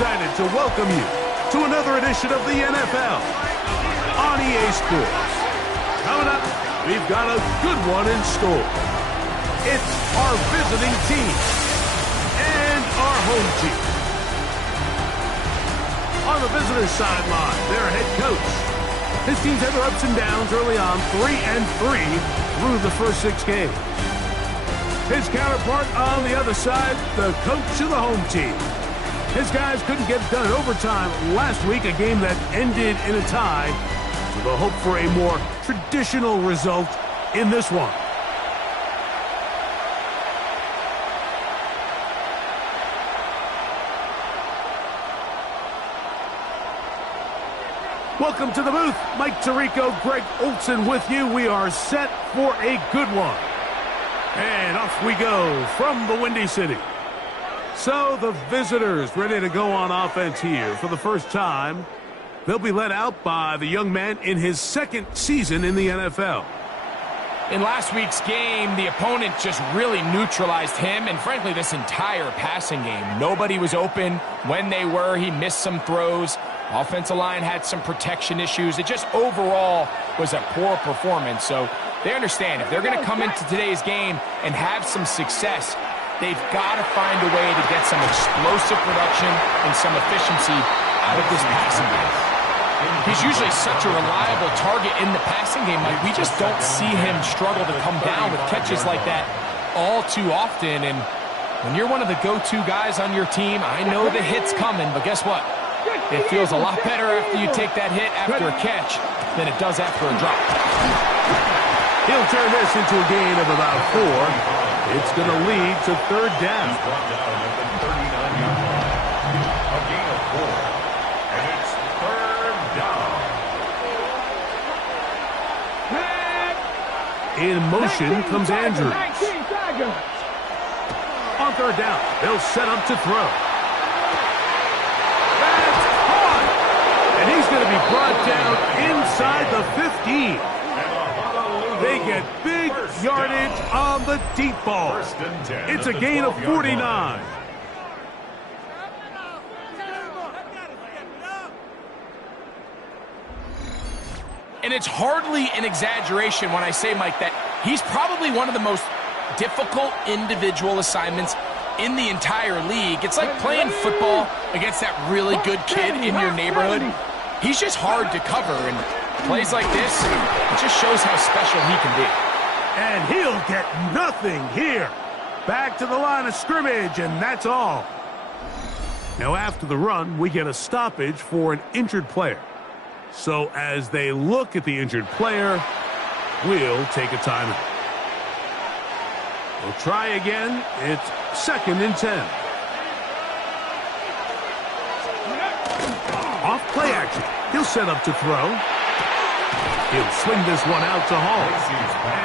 excited to welcome you to another edition of the NFL on EA Sports. Coming up, we've got a good one in store. It's our visiting team and our home team. On the visitor's sideline, their head coach. His team's had their ups and downs early on, 3-3 through the first 6 games. His counterpart on the other side, the coach of the home team. His guys couldn't get it done in overtime last week, a game that ended in a tie. So they'll hope for a more traditional result in this one. Welcome to the booth. Mike Tirico, Greg Olson with you. We are set for a good one. And off we go from the Windy City. So the visitors ready to go on offense here for the first time. They'll be led out by the young man in his 2nd season in the NFL. In last week's game, the opponent just really neutralized him and, frankly, this entire passing game. Nobody was open. When they were, he missed some throws. Offensive line had some protection issues. It just overall was a poor performance. So they understand if they're going to come into today's game and have some success, they've got to find a way to get some explosive production and some efficiency out of this passing game. He's usually such a reliable target in the passing game. Like, we just don't see him struggle to come down with catches like that all too often. And when you're one of the go-to guys on your team, I know the hit's coming, but guess what? It feels a lot better after you take that hit after a catch than it does after a drop. He'll turn this into a gain of about 4. It's going to lead to 3rd down. A gain of 4. And it's 3rd down. In motion comes Andrews. On 3rd down, they'll set up to throw. That's caught! And he's going to be brought down inside the 15. They get big yardage on the deep ball. It's a gain of 49. And it's hardly an exaggeration when I say, Mike, that he's probably one of the most difficult individual assignments in the entire league. It's like playing football against that really good kid in your neighborhood. He's just hard to cover, and plays like this, it just shows how special he can be. And he'll get nothing here. Back to the line of scrimmage, and that's all. Now, after the run, we get a stoppage for an injured player. So as they look at the injured player, we'll take a timeout. We'll try again. It's 2nd and 10. Off play action. He'll set up to throw. He'll swing this one out to Hall.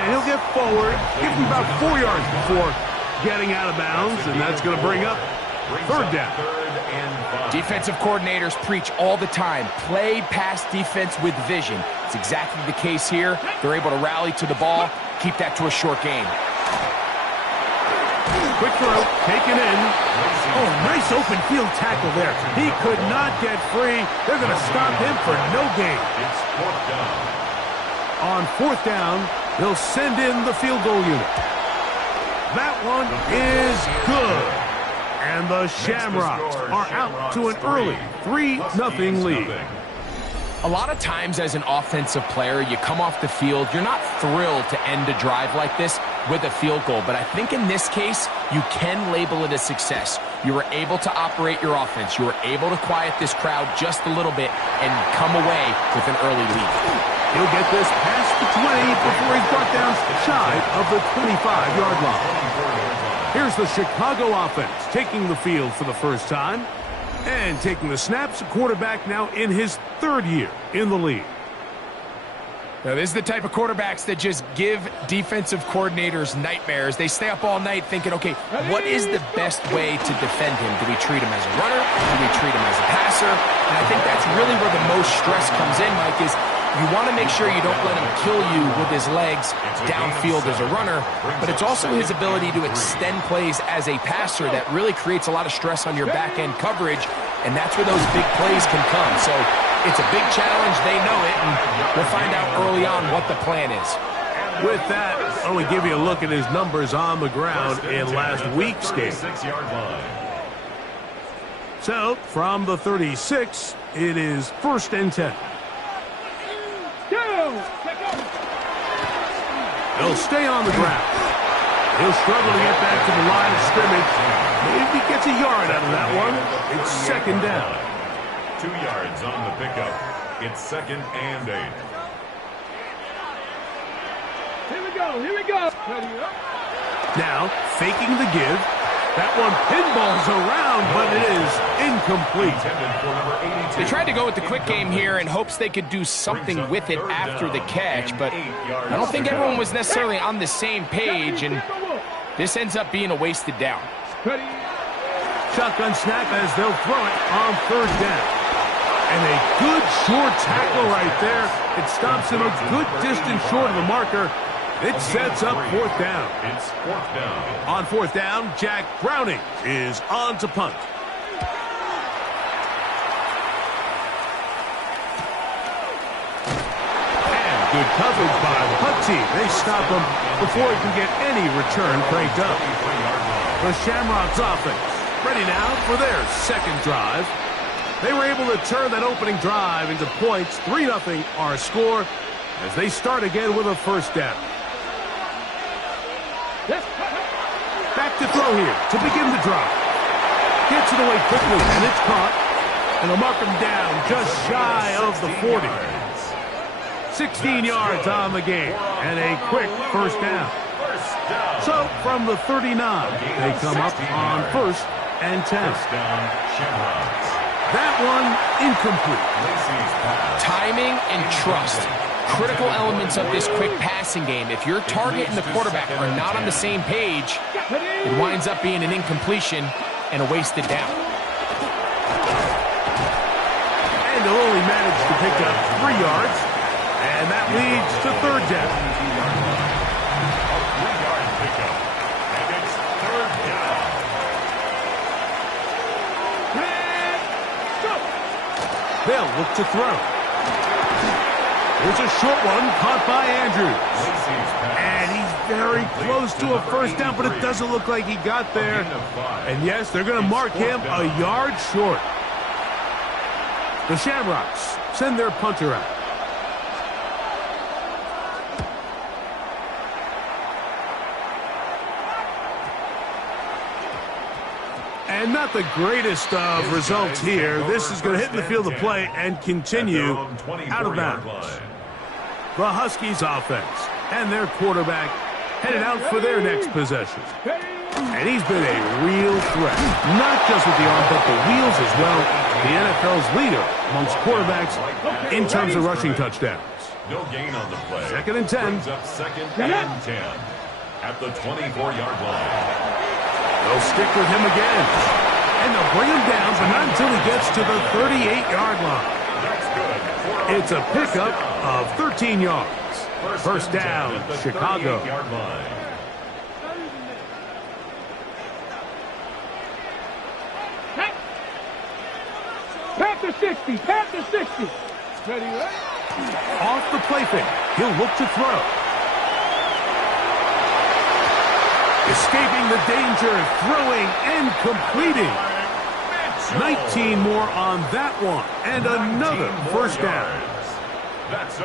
And he'll get forward, give him about 4 yards before getting out of bounds, and that's going to bring up 3rd down. Defensive coordinators preach all the time, play pass defense with vision. It's exactly the case here. They're able to rally to the ball, keep that to a short game. Quick throw, taken in. Oh, nice open field tackle there. He could not get free. They're going to stop him for no gain. It's 4th down. On 4th down, they'll send in the field goal unit. That one is good. And the Shamrocks are out to an early 3-0 lead. A lot of times as an offensive player, you come off the field, you're not thrilled to end a drive like this with a field goal. But I think in this case, you can label it a success. You were able to operate your offense. You were able to quiet this crowd just a little bit and come away with an early lead. He'll get this past the 20 before he's brought down shy of the 25-yard line. Here's the Chicago offense taking the field for the first time. And taking the snaps, a quarterback now in his 3rd year in the league. Now, this is the type of quarterbacks that just give defensive coordinators nightmares. They stay up all night thinking, okay, what is the best way to defend him? Do we treat him as a runner? Do we treat him as a passer? And I think that's really where the most stress comes in, Mike, is you want to make sure you don't let him kill you with his legs downfield as a runner, but it's also his ability to extend plays as a passer that really creates a lot of stress on your back-end coverage, and that's where those big plays can come. So it's a big challenge. They know it, and we'll find out early on what the plan is. With that, I want to give you a look at his numbers on the ground in last week's game. So, from the 36, it is 1st and 10. He'll stay on the ground. He'll struggle to get back to the line of scrimmage. Maybe he gets a yard out of that one. It's 2nd down. 2 yards on the pickup. It's 2nd and 8. Here we go. Here we go. Now, faking the give. That one pinballs around, but it is incomplete. They tried to go with the quick game here in hopes they could do something with it after the catch, but I don't think everyone was necessarily on the same page, and this ends up being a wasted down. Shotgun snap as they'll throw it on 3rd down. And a good short tackle right there. It stops him a good distance short of the marker. It sets up 4th down. It's 4th down. On 4th down, Jack Browning is on to punt. And good coverage by the punt team. They stop him before he can get any return cranked up. The Shamrocks offense ready now for their 2nd drive. They were able to turn that opening drive into points. 3-0 our score as they start again with a 1st down. Back to throw here to begin the drive. Gets it away quickly, and it's caught. And they'll mark him down just shy of the 40. 16 yards on the game, and a quick 1st down. So, from the 39, they come up on 1st and 10. That one incomplete. Timing and trust. Critical elements of this quick passing game. If your target and the quarterback are not on the same page, it winds up being an incompletion and a wasted down. And they'll only manage to pick up 3 yards, and that leads to 3rd down. A 3-yard pickup, and it's 3rd down. They'll look to throw. There's a short one caught by Andrews. And he's very close to a 1st down, but it doesn't look like he got there. And yes, they're going to mark him a yard short. The Shamrocks send their punter out. And not the greatest of results here. This is going to hit in the field of play and continue out of bounds. The Huskies offense and their quarterback headed out for their next possession. And he's been a real threat, not just with the arm, but the wheels as well. The NFL's leader amongst quarterbacks in terms of rushing touchdowns. No gain on the play. 2nd and 10. Brings up 2nd and 10 at the 24-yard line. They'll stick with him again. And they'll bring him down, but not until he gets to the 38-yard line. That's good. It's a pickup of 13 yards. 1st down, Chicago. Pass to 60. Pass to 60. Ready, right? Off the play fake. He'll look to throw. Escaping the danger, throwing and completing. 19 more on that one, and another 1st down.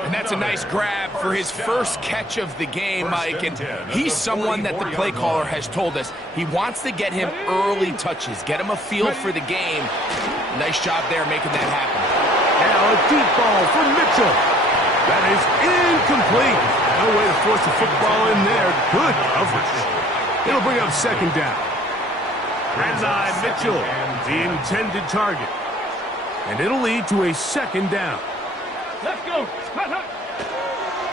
And that's a nice grab for his first catch of the game, Mike. And he's someone that the play caller has told us he wants to get him early touches, get him a feel for the game. Nice job there making that happen. Now a deep ball for Mitchell. That is incomplete. No way to force the football in there. Good coverage. It'll bring up 2nd down. Brandon Mitchell, the intended target. And it'll lead to a 2nd down. Let's go.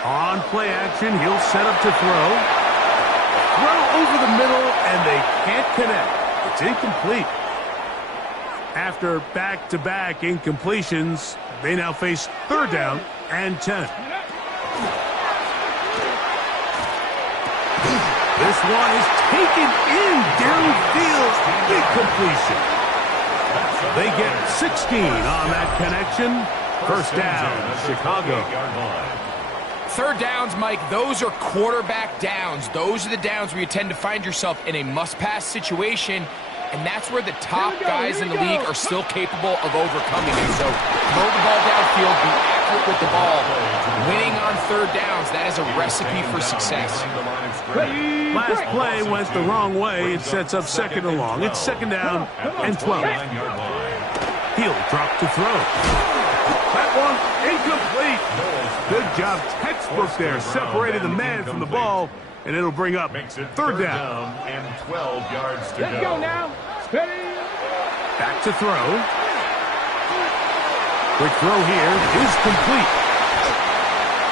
On play action, he'll set up to throw. Throw over the middle, and they can't connect. It's incomplete. After back-to-back incompletions, they now face 3rd down and 10. This one is taken in downfield. Big completion. They get 16 on that connection. 1st down, Chicago. 3rd downs, Mike, those are quarterback downs. Those are the downs where you tend to find yourself in a must-pass situation, and that's where the top guys in the league are still capable of overcoming it. So throw the ball downfield, be accurate with the ball. Winning on 3rd downs, that is a recipe for success. Last play went the wrong way. It sets up 2nd and long. It's 2nd down and 12. He'll drop to throw. That one incomplete. Good job, textbook there, separating the man from the ball, and it'll bring up 3rd down and 12 yards to Let's go now. Steady. Back to throw. Quick throw here is complete.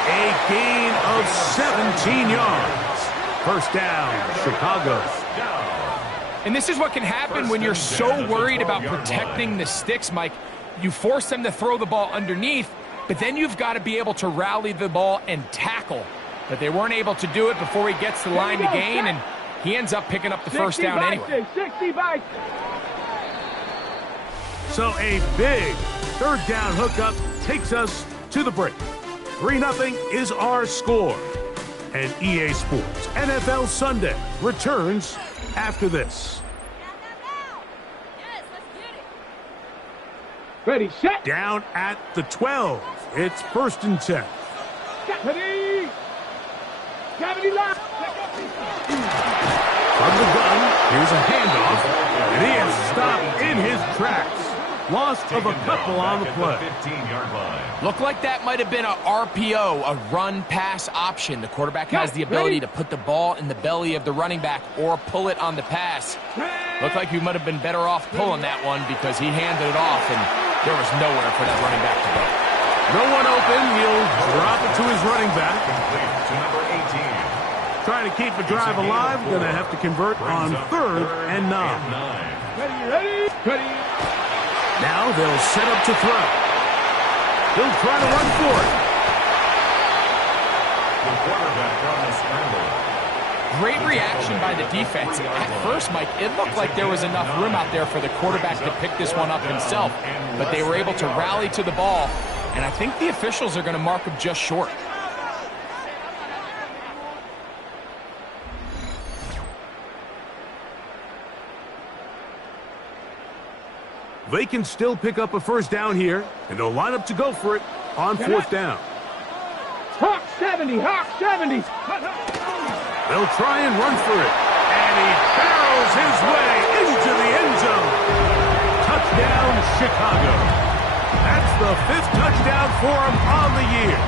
A gain of 17 yards. 1st down, Chicago. And this is what can happen when you're so worried about protecting the sticks, Mike. You force them to throw the ball underneath, but then you've got to be able to rally the ball and tackle. But they weren't able to do it before he gets to the line to gain, and he ends up picking up the 1st down anyway. 60 by. So a big 3rd down hookup takes us to the break. 3-0 is our score. And EA Sports NFL Sunday returns after this. Ready, set. Down at the 12. It's 1st and 10. Ready. Gravity line. From the gun, here's a handoff, and he is stopped in his tracks. Loss of a couple on the play. 15-yard line. Looked like that might have been a RPO, a run-pass option. The quarterback has the ability to put the ball in the belly of the running back or pull it on the pass. Looked like he might have been better off pulling that one because he handed it off, and there was nowhere for that running back to go. No one open. He'll drop it to his running back. Complete to number 18. Trying to keep the drive alive. Going to have to convert on 3rd and 9. Ready. Ready. Now they'll set up to throw. He'll try to run for it. The quarterback on the scramble. Great reaction by the defense. At first, Mike, it looked like there was enough room out there for the quarterback to pick this one up himself, but they were able to rally to the ball, and I think the officials are going to mark him just short. They can still pick up a 1st down here, and they'll line up to go for it on 4th down. Hawk 70. Hawk 70. They'll try and run for it, and he barrels his way into the end zone. Touchdown, Chicago. That's the 5th touchdown for him on the year.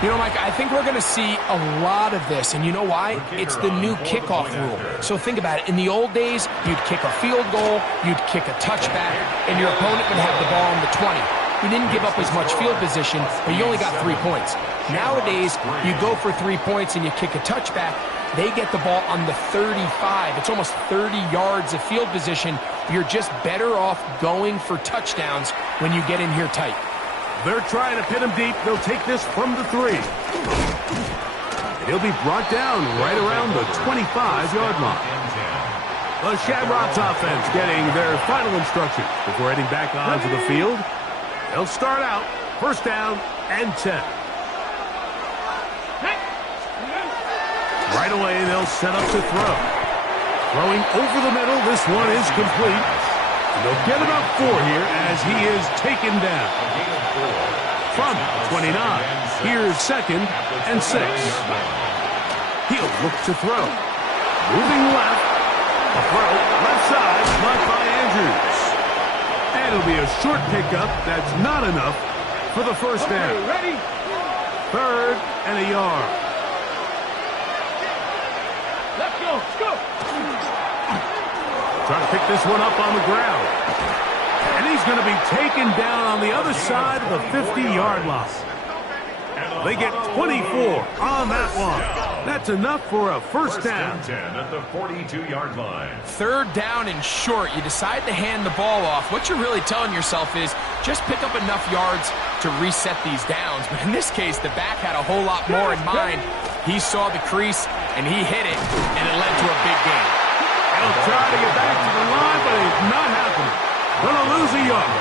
You know, Mike, I think we're going to see a lot of this, and you know why? It's the new kickoff rule. So think about it. In the old days, you'd kick a field goal, you'd kick a touchback, and your opponent would have the ball on the 20. You didn't give up as much field position, but you only got 3 points. Nowadays, you go for 3 points and you kick a touchback, they get the ball on the 35. It's almost 30 yards of field position. You're just better off going for touchdowns when you get in here tight. They're trying to pin him deep. They'll take this from the 3. He'll be brought down right around the 25-yard line. The Shamrocks offense getting their final instructions before heading back onto the field. They'll start out 1st down and 10. Right away, they'll set up to throw. Throwing over the middle. This one is complete. And they'll get about 4 here as he is taken down. From 29, here's 2nd and 6. He'll look to throw. Moving left. A throw left side, blocked by Andrews. And it'll be a short pickup. That's not enough for the 1st down. Ready. 3rd and a yard. Let's go. Let's go. Trying to pick this one up on the ground. And he's going to be taken down on the other side of the 50-yard line. They get 24 on that one. That's enough for a first down. First and 10 at the 42-yard line. Third down and short. You decide to hand the ball off. What you're really telling yourself is just pick up enough yards to reset these downs. But in this case, the back had a whole lot more in mind. He saw the crease, and he hit it, and it led to a big gain. He'll try to get back to the line, but it's not happening. Gonna lose a yard.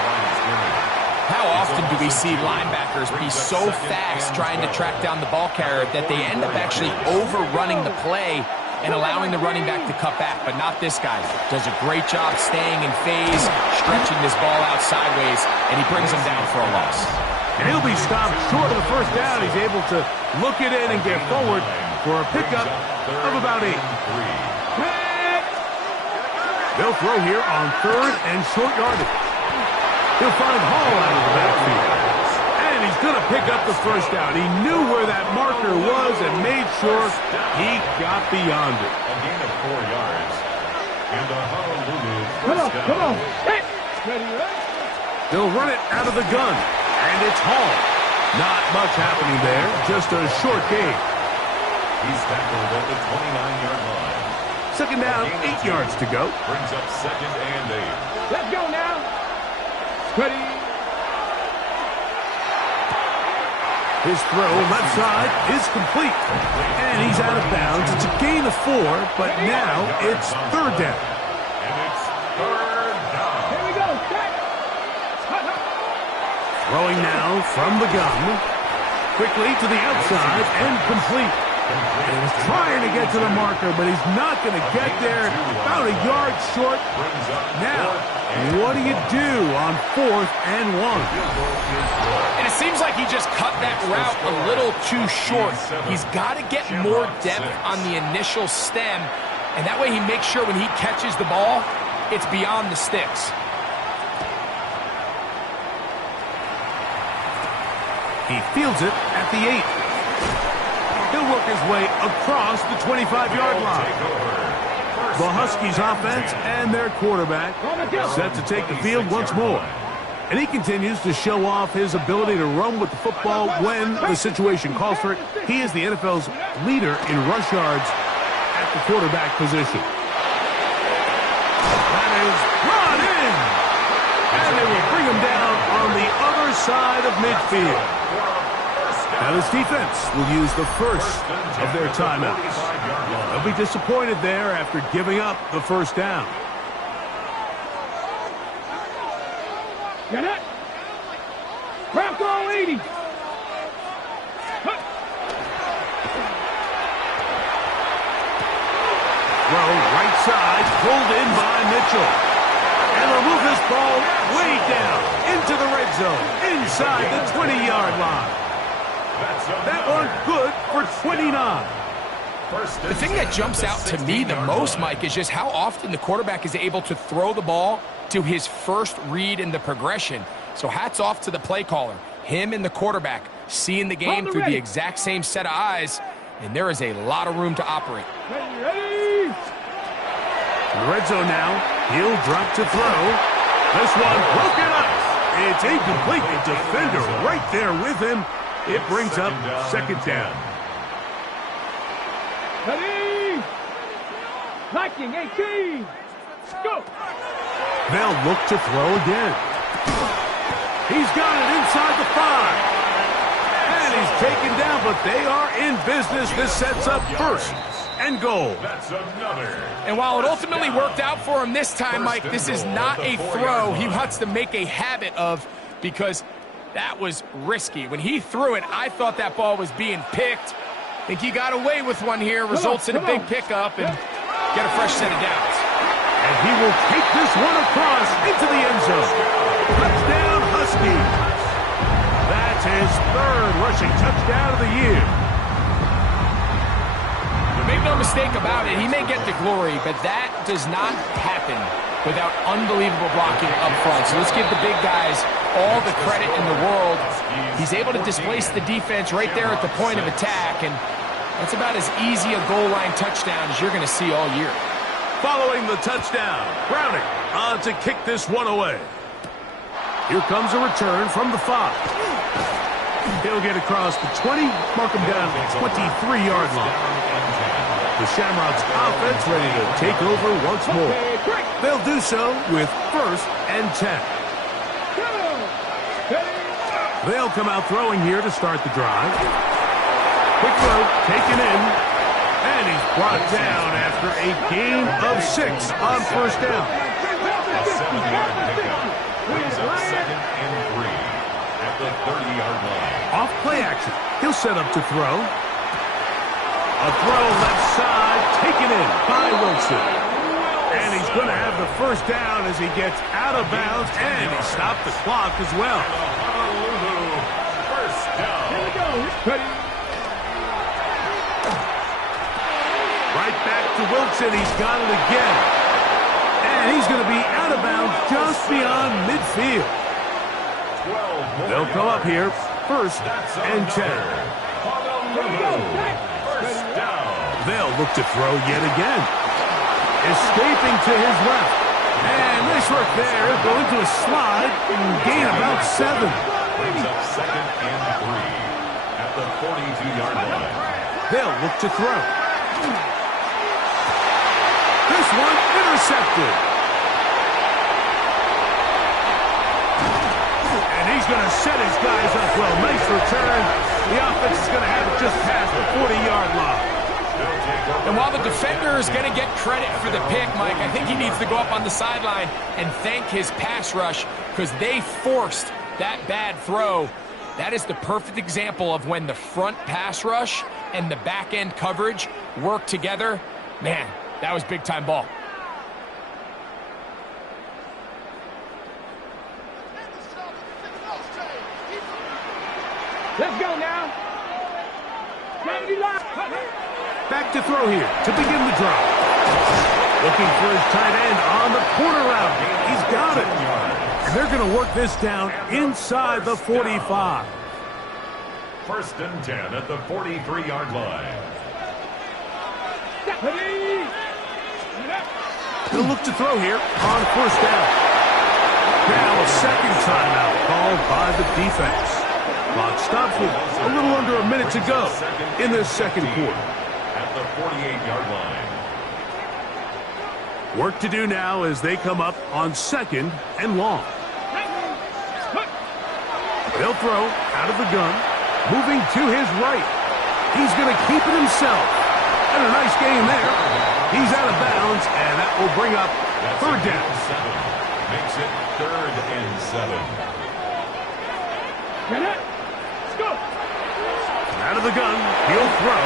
How often do we see linebackers be so fast trying to track down the ball carrier that they end up actually overrunning the play and allowing the running back to cut back? But not this guy. Does a great job staying in phase, stretching this ball out sideways, and he brings him down for a loss. And he'll be stopped short of the first down. He's able to look it in and get forward for a pickup of about 8. They'll throw here on third and short yardage. He'll find Hall out of the backfield. And he's going to pick up the first down. He knew where that marker was and made sure he got beyond it. A gain of 4 yards. And the Honolulu Come on, first come on. down. Hey. Ready, ready. They'll run it out of the gun. And it's Hall. Not much happening there. Just a short gain. He's tackled at the 29-yard line. Second down, 8 yards to go. Brings up second and 8. Let's go now. Ready. His throw left side is complete. And he's out of bounds. It's a gain of 4, but now it's third down. And it's third down. Here we go. Set. Throwing now from the gun. Quickly to the outside and complete. And he was trying to get to the marker, but he's not going to get there. About a yard short. Now, what do you do on 4th and 1? And it seems like he just cut that route a little too short. He's got to get more depth on the initial stem, and that way he makes sure when he catches the ball, it's beyond the sticks. He fields it at the 8. He'll work his way across the 25-yard line. The Huskies offense and their quarterback set to take the field once more. And he continues to show off his ability to run with the football when the situation calls for it. He is the NFL's leader in rush yards at the quarterback position. That is brought in. And they will bring him down on the other side of midfield. Now this defense will use the first of their timeouts. They'll be disappointed there after giving up the first down. Get it. Craft all 80. Throw right side, pulled in by Mitchell. And they'll move this ball way down into the red zone, inside the 20-yard line. That one good for 29. The thing that jumps out to me the most, Mike, is just how often the quarterback is able to throw the ball to his first read in the progression. So hats off to the play caller. Him and the quarterback seeing the game through the exact same set of eyes, and there is a lot of room to operate. Ready. In the red zone now, he'll drop to throw. This one broken up. It's incomplete. The defender right there with him. It brings up second down. Ready. Liking 18. Go. They'll look to throw again. He's got it inside the 5. And he's taken down, but they are in business. This sets up first and goal. That's another. And while it ultimately worked out for him this time, Mike, this is not a throw he wants to make a habit of, because that was risky. When he threw it, I thought that ball was being picked. I think he got away with one here, results in a big pickup, and get a fresh set of downs. And he will take this one across into the end zone. Touchdown, Huskies. That's his third rushing touchdown of the year. Make no mistake about it, he may get the glory, but that does not happen without unbelievable blocking up front. So let's give the big guys all the credit in the world. He's able to displace the defense right there at the point of attack, and that's about as easy a goal line touchdown as you're going to see all year. Following the touchdown, Browning on to kick this one away. Here comes a return from the 5. He'll get across the 20, mark him down at the 23-yard line. The Shamrocks offense ready to take over once more. They'll do so with 1st and 10. They'll come out throwing here to start the drive. Quick throw, taken in, and he's brought down after a gain of 6 on 1st down. A 7-yard pickup brings up 2nd and 3 at the 30-yard line. Off play action. He'll set up to throw. A throw left side, taken in by Wilson. And he's going to have the 1st down as he gets out of bounds, and he stopped the clock as well. Honolulu, 1st down. Here we go. Ready. Right back to Wilson. He's got it again. And he's going to be out of bounds just beyond midfield. 12 They'll come up here, 1st and 10. Honolulu, 1st down. They'll look to throw yet again. Escaping to his left. And nice work there. Going to a slide and gain about 7. Brings up 2nd and 3 at the 42-yard line. They'll look to throw. This one intercepted. And he's going to set his guys up well. Nice return. The offense is going to have it just past the 40-yard line. And while the defender is going to get credit for the pick, Mike, I think he needs to go up on the sideline and thank his pass rush because they forced that bad throw. That is the perfect example of when the front pass rush and the back end coverage work together. Man, that was big-time ball. Let's go now. Back to throw here to begin the drive. Looking for his tight end on the corner route. He's got it. And they're going to work this down inside the 45. 1st and 10 at the 43-yard line. They'll look to throw here on 1st down. Now a 2nd timeout called by the defense. Clock stops with a little under a minute to go in the 2nd quarter. At the 48-yard line. Work to do now as they come up on 2nd and long. They'll throw out of the gun, moving to his right. He's going to keep it himself. And a nice game there. He's out of bounds, and that will bring up 3rd down. 7. Makes it 3rd and 7. Let's go. Out of the gun, he'll throw.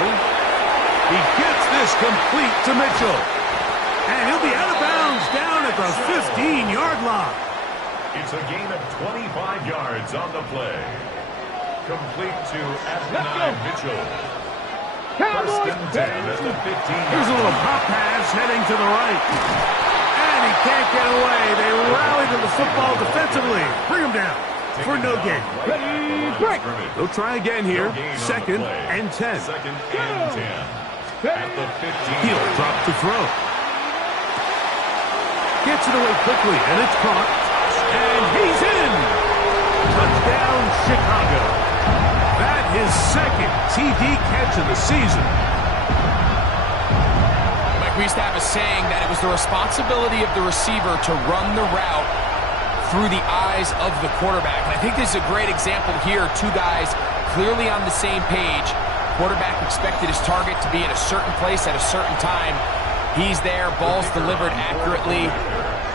He gets this complete to Mitchell. And he'll be out of bounds down at the 15-yard line. It's a gain of 25 yards on the play. Complete to Adonai Mitchell. 1st and 10 at the 15. Here's a little pop pass heading to the right. And he can't get away. They rally to the football defensively. Bring him down for no gain. Ready, break. They'll try again here. 2nd and 10. 2nd and 10 at the 15. He'll drop to throw. Gets it away quickly, and it's caught. And he's in. Touchdown, Chicago. That his 2nd TD catch of the season. Mike, we used to have a saying that it was the responsibility of the receiver to run the route through the eyes of the quarterback. And I think this is a great example here. 2 guys clearly on the same page. Quarterback expected his target to be in a certain place at a certain time. He's there, ball's delivered accurately.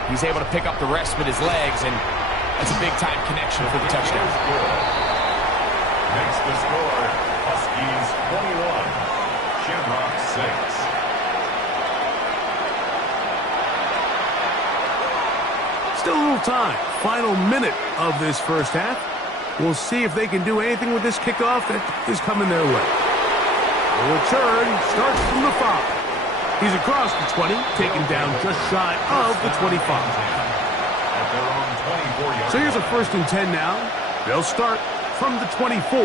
He's able to pick up the rest with his legs, and that's a big-time connection for the touchdown. Makes the score, Huskies 21, Shamrocks 6. Still a little time. Final minute of this 1st half. We'll see if they can do anything with this kickoff that is coming their way. The return starts from the 5. He's across the 20, taken down just shy of the 25. So here's a 1st and 10 now. They'll start from the 24.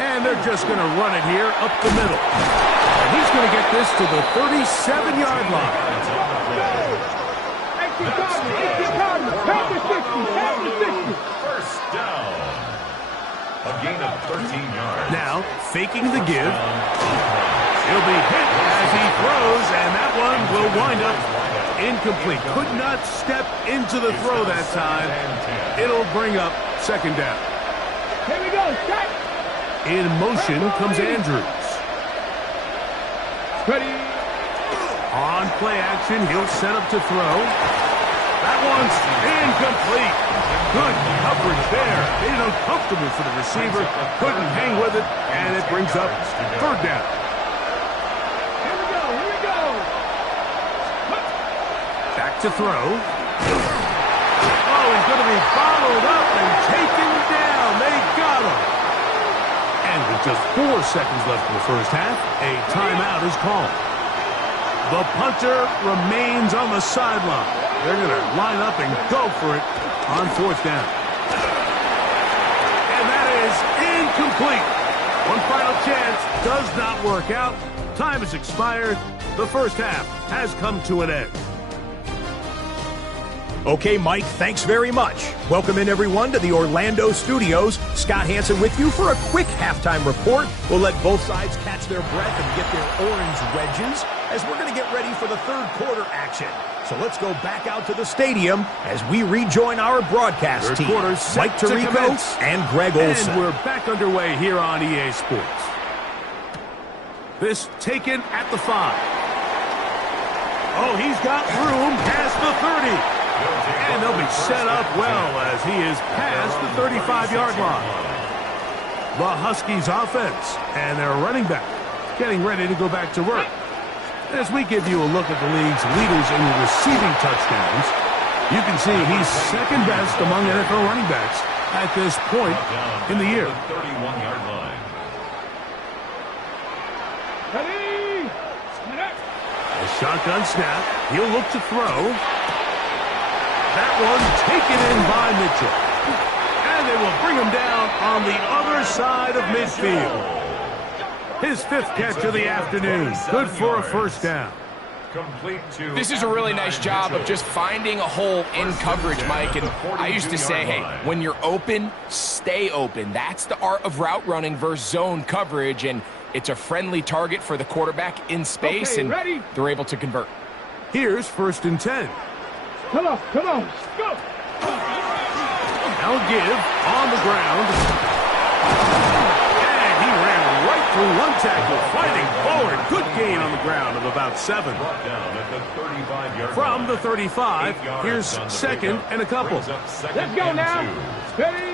And they're just going to run it here up the middle. And he's going to get this to the 37-yard line. 18 Cardinals, 18 Cardinals, 60, 60. 1st down. gain of 13 yards. Now, faking the give. He'll be hit as he throws, and that one will wind up incomplete. Could not step into the throw that time. It'll bring up second down. Here we go. Start. In motion comes Andrews. Ready. On play action, he'll set up to throw. That one's incomplete. Good coverage there. Made it uncomfortable for the receiver. Couldn't hang with it, and it brings up third down. Here we go. Here we go. Back to throw. Oh, he's going to be followed up and taken down. They got him. And with just 4 seconds left in the first half, a timeout is called. The punter remains on the sideline. They're going to line up and go for it on fourth down. And that is incomplete. One final chance does not work out. Time has expired. The first half has come to an end. Okay, Mike, thanks very much. Welcome in, everyone, to the Orlando studios. Scott Hansen with you for a quick halftime report. We'll let both sides catch their breath and get their orange wedges as we're going to get ready for the third quarter action. So let's go back out to the stadium as we rejoin our broadcast Third team. quarter set Mike to Tirico commence. and Greg Olson. And we're back underway here on EA Sports. This taken at the 5. Oh, he's got room past the 30. And they'll be set up well as he is past the 35-yard line. The Huskies offense and their running back getting ready to go back to work. As we give you a look at the league's leaders in receiving touchdowns, you can see he's second best among NFL running backs at this point in the year. 31-yard line. Ready. A shotgun snap. He'll look to throw. That one taken in by Mitchell. And they will bring him down on the other side of midfield. His 5th catch of the afternoon. Good for a first down. This is a really nice job of just finding a hole in coverage, Mike. And I used to say, hey, when you're open, stay open. That's the art of route running versus zone coverage. And it's a friendly target for the quarterback in space, and they're able to convert. Here's 1st and 10. Come on. Come on. Go. Now give on the ground. And he ran right through one tackle, fighting forward. Good gain on the ground of about 7. From the 35, here's 2nd and a couple. Let's go now. Ready.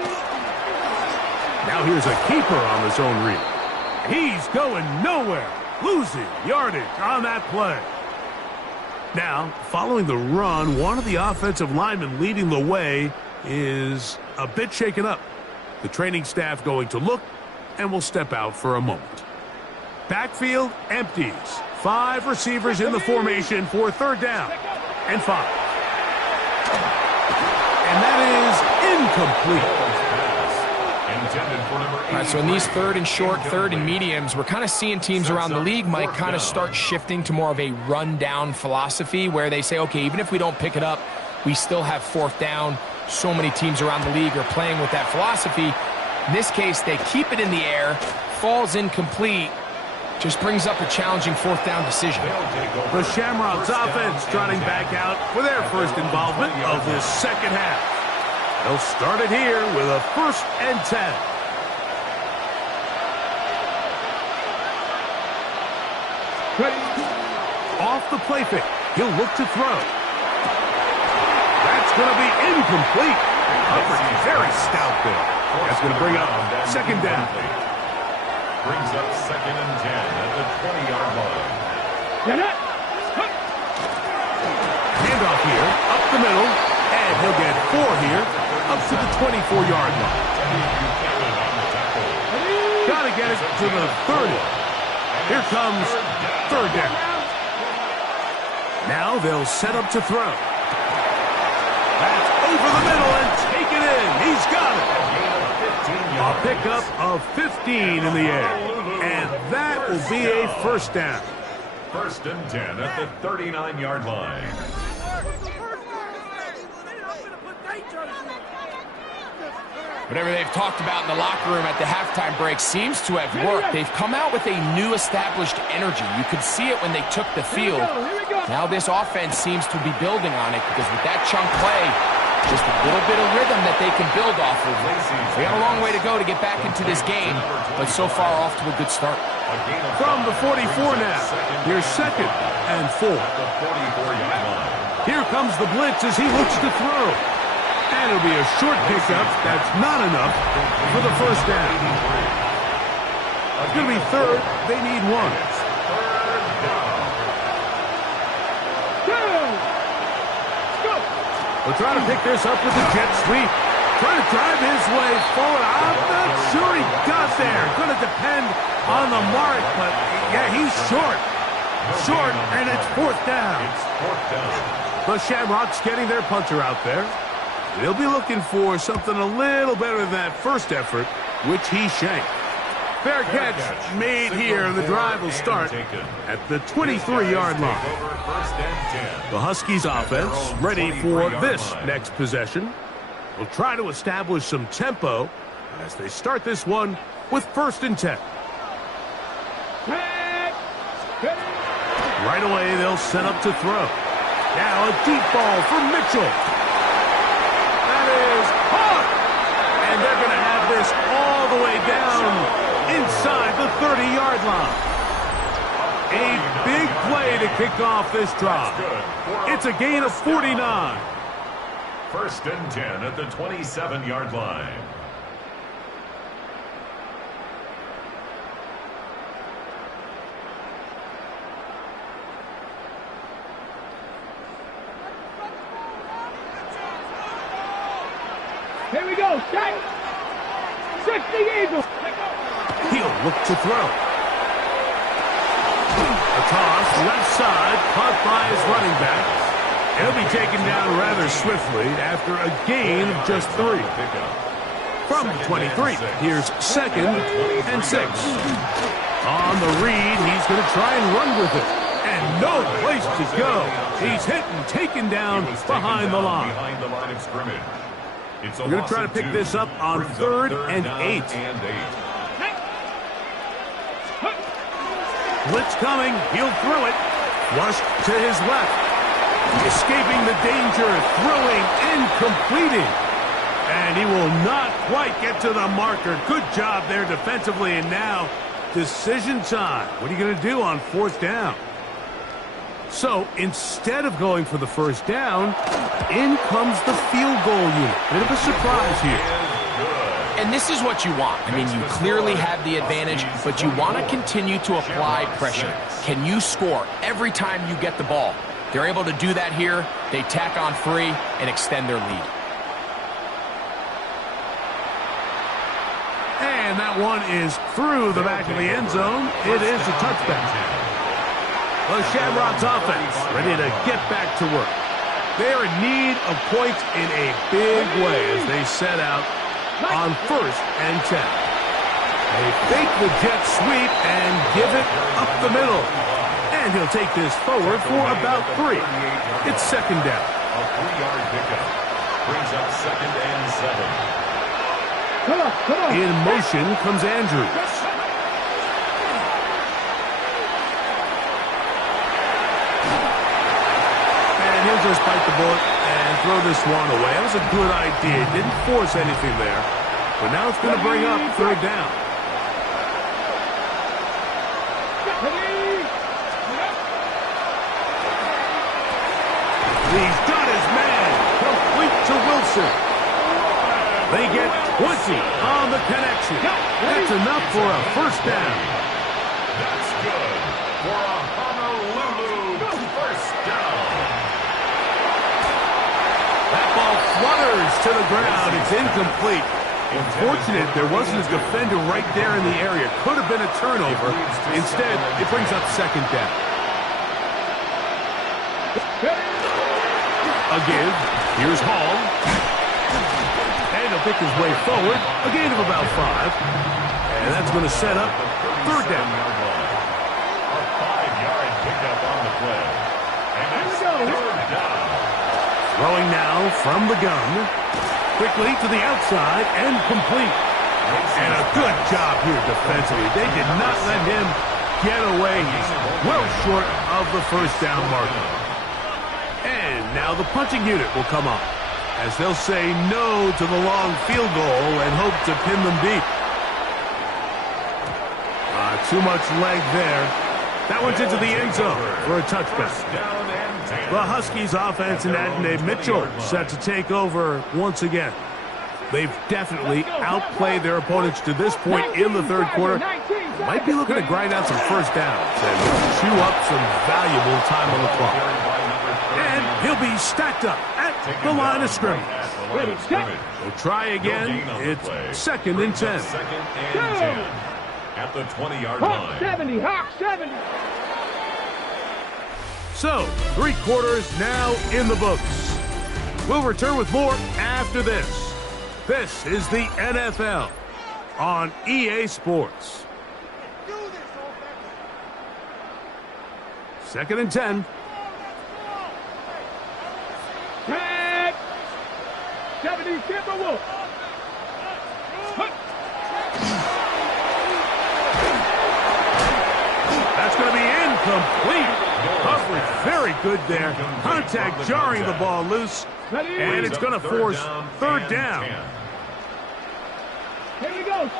Now here's a keeper on the zone read. He's going nowhere. Losing yardage on that play. Now, following the run, one of the offensive linemen leading the way is a bit shaken up. The training staff going to look and will step out for a moment. Backfield empties. 5 receivers in the formation for 3rd down and 5. And that is incomplete. All right, so in these 3rd and short, 3rd and mediums, we're kind of seeing teams around the league, Mike, kind of start shifting to more of a run-down philosophy where they say, okay, even if we don't pick it up, we still have 4th down. So many teams around the league are playing with that philosophy. In this case, they keep it in the air, falls incomplete, just brings up a challenging 4th down decision. The Shamrocks offense trotting back out for their first involvement of this second half. They'll start it here with a 1st and 10. Off the play fake. He'll look to throw. That's going to be incomplete. Coverage very stout there. That's going to bring up 2nd down. Brings up 2nd and 10 at the 20-yard line. Handoff here, up the middle, and he'll get 4 here, up to the 24-yard line. Got to get it to the 30. Here comes 3rd down. Now they'll set up to throw. That's over the middle and take it in. He's got it. A pickup of 15 in the air. And that will be a 1st down. 1st and 10 at the 39-yard line. Whatever they've talked about in the locker room at the halftime break seems to have worked. They've come out with a new established energy. You could see it when they took the field. Now this offense seems to be building on it because with that chunk play, just a little bit of rhythm that they can build off of. They got a long way to go to get back into this game, but so far off to a good start. From the 44 now, here's 2nd and 4. Here comes the blitz as he looks to throw. And it'll be a short pickup. That's not enough for the first down. It's going to be 3rd. They need 1. We'll try to pick this up with the jet sweep. Trying to drive his way forward. I'm not sure he got there. Going to depend on the mark, but yeah, he's short. Short, and it's 4th down. The Shamrocks getting their punter out there. They'll be looking for something a little better than that first effort, which he shanked. Fair catch made here. The drive will start at the 23-yard line. The Huskies offense ready for this next possession. Will try to establish some tempo as they start this one with 1st and 10. Right away, they'll set up to throw. Now a deep ball for Mitchell. That is caught. And they're going to have this all the way down inside the 30-yard line. A big play to kick off this drive. It's a gain of 49. 1st and 10 at the 27-yard line. Here we go, shot. 60 Eagles. He'll look to throw. A toss, left side, caught by his running back. He'll be taken down rather swiftly after a gain of just 3. From the 23, here's 2nd and 6. On the read, he's going to try and run with it. And no place to go. He's hit and taken down behind the line. of scrimmage. We're going to try to pick this up on 3rd and 8. Blitz coming. He'll throw it. Flushed to his left. Escaping the danger. Throwing and completing. And he will not quite get to the marker. Good job there defensively. And now, decision time. What are you going to do on 4th down? So, instead of going for the first down, in comes the field goal unit. Bit of a surprise here. And this is what you want. I mean, you clearly have the advantage, but you want to continue to apply pressure. Can you score every time you get the ball? They're able to do that here. They tack on 3 and extend their lead. And that one is through the back of the end zone. It is a touchback. The Shamrocks offense ready to get back to work. They are in need of points in a big way as they set out on 1st and 10. They fake the jet sweep and give it up the middle. And he'll take this forward for about 3. It's 2nd down. A 3-yard pickup brings up 2nd and 7. Come on. In motion comes Andrews. And he'll just bite the bullet and throw this one away. That was a good idea. Didn't force anything there. But now it's going to bring up 3rd down. He's got his man. Complete to Wilson. They get 20 on the connection. That's enough for a 1st down. That's good for a Honolulu 1st down. That ball flutters to the ground. It's incomplete. Unfortunate there wasn't a defender right there in the area. Could have been a turnover. Instead, it brings up 2nd down. A give. Here's Hall. And he'll pick his way forward. A gain of about 5. And that's going to set up 3rd down. A 5-yard pickup on the play. And it's 3rd down. Throwing now from the gun. Quickly to the outside and complete. And a good job here defensively. They did not let him get away. He's well short of the first down marker. And now the punting unit will come up, as they'll say no to the long field goal and hope to pin them deep. Too much leg there. That one's into the end zone for a touchback. The Huskies offense and Adonai Mitchell set to take over once again. They've definitely outplayed their opponents to this point in the third quarter. Might be looking to grind out some first downs and chew up some valuable time on the clock. And he'll be stacked up at the line of scrimmage. We'll try again. It's second and 10. At the 20-yard line. 70, Hawk 70. So, 3 quarters now in the books. We'll return with more after this. This is the NFL on EA Sports. Second and 10. Tag. 70, Timberwolves. That's going to be incomplete. Coverage very good there. Contact jarring the ball loose. And it's going to force third down. Here we go. And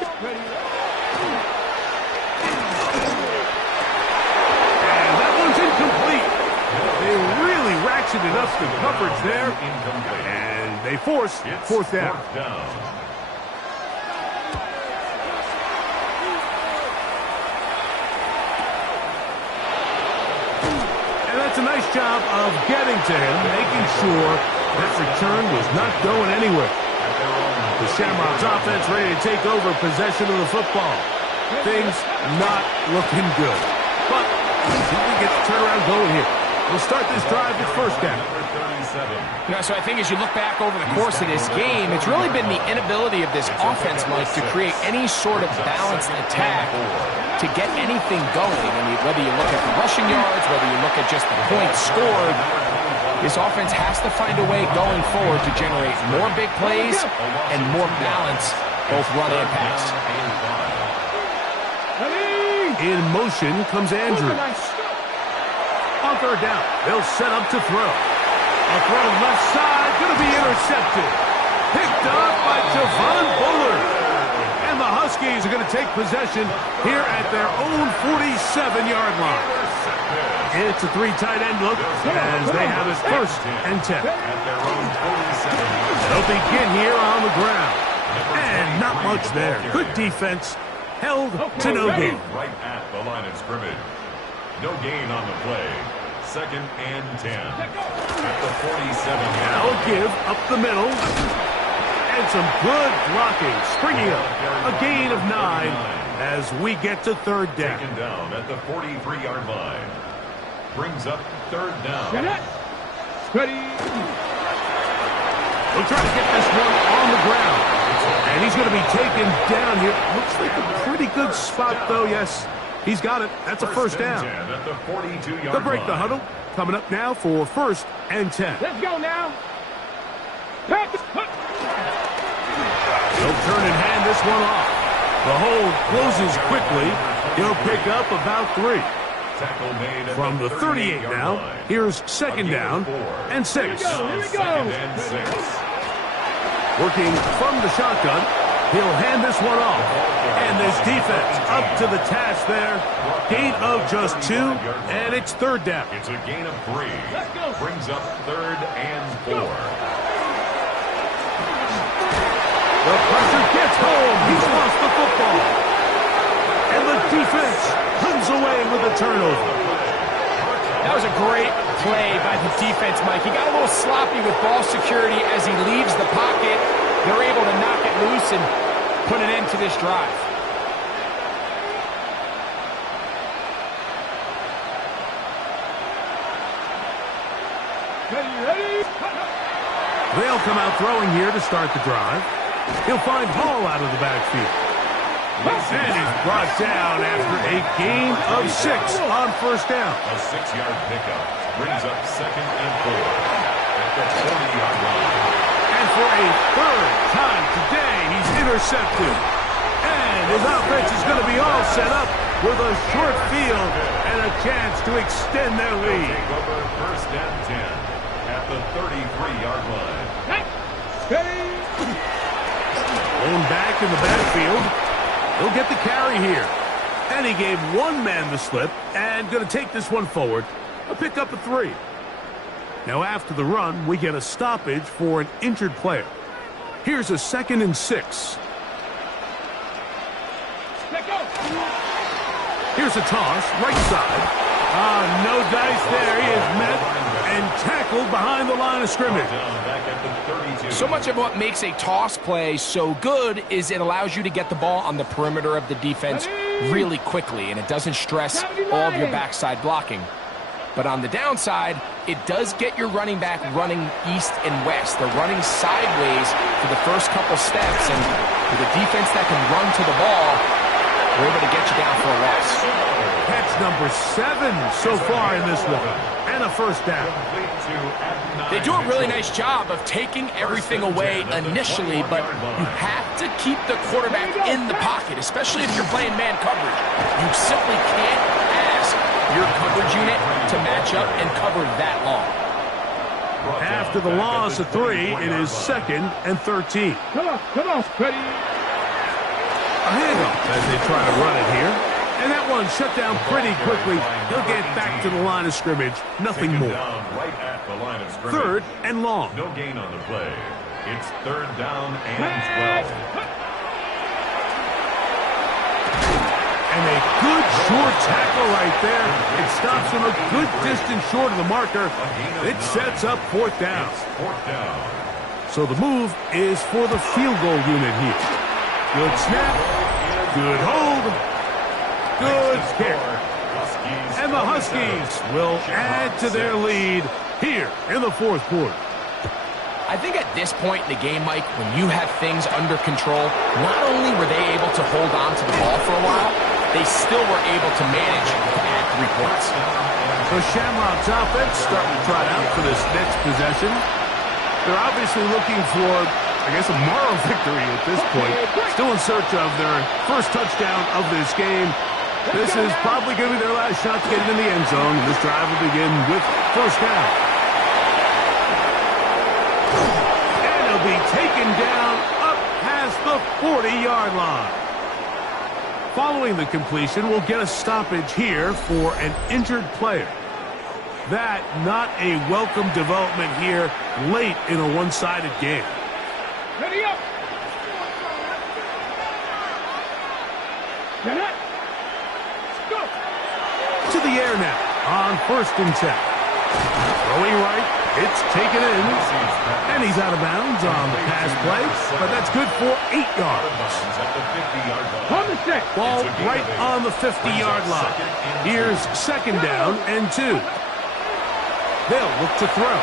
that one's incomplete. They really ratcheted up the coverage there. And they force fourth down. That's a nice job of getting to him, making sure that return was not going anywhere. The Shamrocks offense ready to take over possession of the football. Things not looking good. But see if we get the turnaround going here. We'll start this drive with first down. So I think as you look back over the course of this game, it's really been the inability of this offense, Mike, to create any sort of balanced attack to get anything going. I mean, whether you look at the rushing yards, whether you look at just the points scored, this offense has to find a way going forward to generate more big plays and more balance, both run and pass. In motion comes Andrews. On third down, they'll set up to throw. A throw left side, going to be intercepted. Picked up by Javon Bullard. And the Huskies are going to take possession here at their own 47-yard line. It's a 3 tight end look as they have it first and 10. They'll begin here on the ground. And not much there. Good defense. Held to no gain. Right at the line of scrimmage. No gain on the play. Second and 10. At the 47. Now a give up the middle. And some good blocking. Springing up. A gain of 9 as we get to third down. Taken down at the 43-yard line. Brings up third down. Ready. We'll try to get this one on the ground. And he's going to be taken down here. Looks like a pretty good spot, though. Yes, he's got it. That's a first down. At the 42-yard They'll break the huddle. Coming up now for first and 10. Let's go now. He'll turn and hand this one off. The hole closes quickly. He'll pick up about 3. Tackle made at From the 38 now, line. Here's second down and 6. Here we go. Second and 6. Working from the shotgun, he'll hand this one off. And this defense up to the task there. Gain of just 2, and it's third down. It's a gain of 3. Brings up third and 4. The pressure gets home. He's lost the football. And the defense comes away with a turnover. That was a great play by the defense, Mike. He got a little sloppy with ball security as he leaves the pocket. They're able to knock it loose and put an end to this drive. Ready. They'll come out throwing here to start the drive. He'll find Hall out of the backfield. And he's brought down after a gain of 6 on first down. A 6-yard pickup brings up second and 4 at the 40-yard line. And for a third intercepted. And his offense is going to be all set up with a short field and a chance to extend their lead. Take over 1st and 10 at the 33-yard line. Thrown back in the backfield. He'll get the carry here. And he gave one man the slip and going to take this one forward. A pick up of 3. Now after the run, we get a stoppage for an injured player. Here's a 2nd and 6. Here's a toss, right side. No dice there. He is met and tackled behind the line of scrimmage. So much of what makes a toss play so good is it allows you to get the ball on the perimeter of the defense really quickly, and it doesn't stress all of your backside blocking. But on the downside, it does get your running back running east and west. They're running sideways for the first couple steps, and with a defense that can run to the ball, we're able to get you down for a loss. Catch number 7 so far in this one, and a first down. They do a really nice job of taking everything away initially, but you have to keep the quarterback in the pocket, especially if you're playing man coverage. You simply can't ask your coverage unit to match up and cover that long. After the loss of 3, it is 2nd and 13. Come on, Freddie. A handoff as they try to run it here. And that one shut down pretty quickly. He'll get back to the line of scrimmage. Nothing more. Right at the line of scrimmage. 3rd and long. No gain on the play. It's 3rd down and 12. And a good short tackle right there. It stops him a good distance short of the marker. It sets up 4th down. So the move is for the field goal unit here. Good snap. Good hold. Good kick. And the Huskies will add to their lead here in the 4th quarter. I think at this point in the game, Mike, when you have things under control, not only were they able to hold on to the ball for a while, they still were able to manage to add 3 points. So Shamrock's offense starting to try out for this next possession. They're obviously looking for, I guess, a moral victory at this point. Still in search of their first touchdown of this game. This is probably going to be their last shot to get into the end zone. This drive will begin with 1st down. And it'll be taken down up past the 40-yard line. Following the completion, we'll get a stoppage here for an injured player. That not a welcome development here late in a one-sided game. Ready up. Get it. Go. To the air now on 1st and 10. Throwing right, it's taken in, and he's out of bounds on the pass play, but that's good for 8 yards. Ball right on the 50-yard line. Here's 2nd down and 2. They'll look to throw.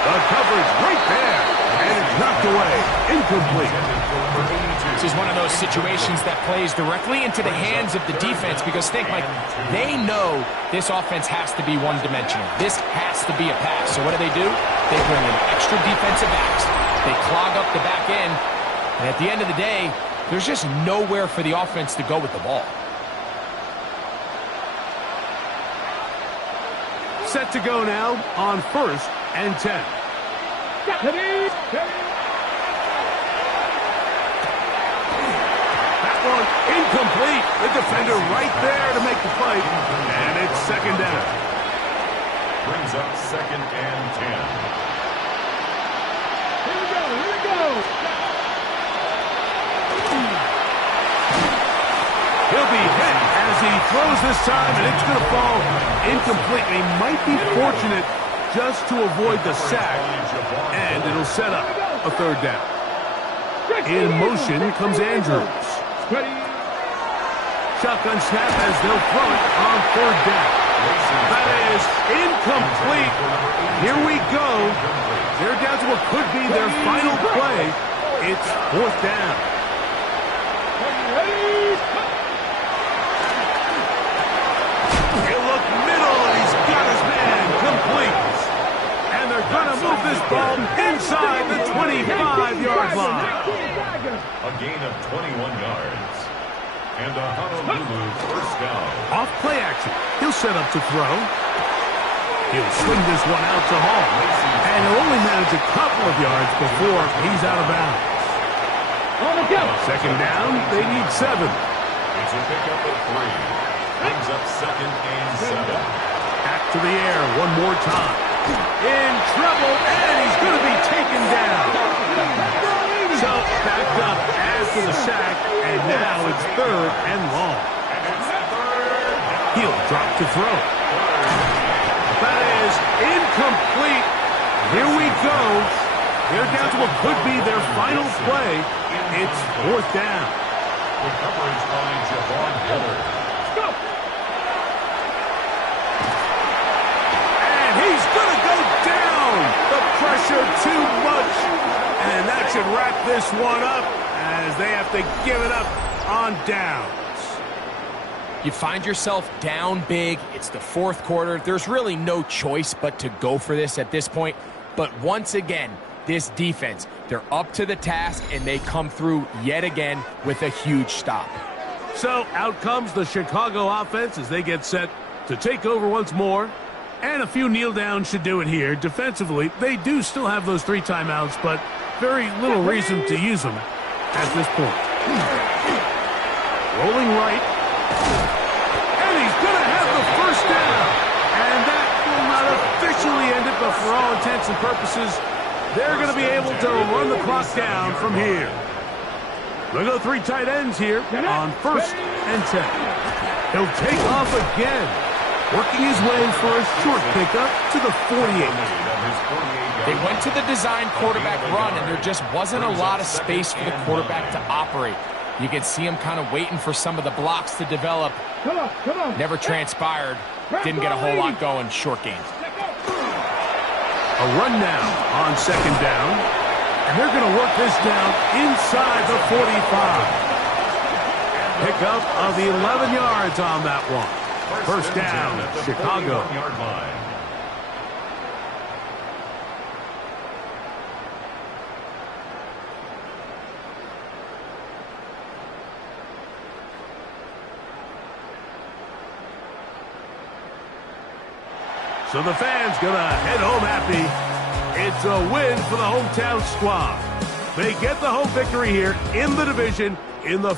The coverage right there, and it's knocked away, incomplete. This is one of those situations that plays directly into the hands of the defense because think, Mike, they know this offense has to be one-dimensional. This has to be a pass. So what do? They bring in extra defensive backs. They clog up the back end. And at the end of the day, there's just nowhere for the offense to go with the ball. Set to go now on 1st and 10. Incomplete. The defender right there to make the play. And it's 2nd down. Brings up 2nd and 10. Here we go. He'll be hit as he throws this time, and it's going to fall incompletely. Might be fortunate just to avoid the sack, and it'll set up a 3rd down. In motion comes Andrews. Shotgun snap as they'll throw it on 3rd down. That is incomplete. Here we go. They're down to what could be their final play. It's 4th down. He'll look middle, and he's got his man complete. And they're going to move this ball inside the 25-yard line. A gain of 21 yards. And a Honolulu first down. Off play action. He'll set up to throw. He'll swing this one out to Hall. And he'll only manage a couple of yards before he's out of bounds. Second down, they need 7. It's a pickup of 3. Brings up 2nd and 7. Back to the air one more time. In trouble, and he's going to be taken down. So backed up after the sack, and now it's 3rd and long. He'll drop to throw. That is incomplete. Here we go. They're down to what could be their final play. It's 4th down. The coverage by Javon Hiller. And he's going to go down. The pressure too much. And that should wrap this one up as they have to give it up on downs. You find yourself down big. It's the 4th quarter. There's really no choice but to go for this at this point. But once again, this defense, they're up to the task, and they come through yet again with a huge stop. So out comes the Chicago offense as they get set to take over once more. And a few kneel downs should do it here. Defensively, they do still have those 3 timeouts, but very little reason to use them at this point. Rolling right. And he's going to have the first down. And that will not officially end it, but for all intents and purposes, they're going to be able to run the clock down from here. We'll go 3 tight ends here on 1st and 10. He'll take off again, working his way for a short pickup to the 48. They went to the design quarterback run, and there just wasn't a lot of space for the quarterback to operate. You can see him kind of waiting for some of the blocks to develop. Never transpired. Didn't get a whole lot going. Short gains. A run now on 2nd down. And they're going to work this down inside the 45. Pickup of 11 yards on that one. First down, Chicago. So the fans going to head home happy. It's a win for the hometown squad. They get the home victory here in the division in the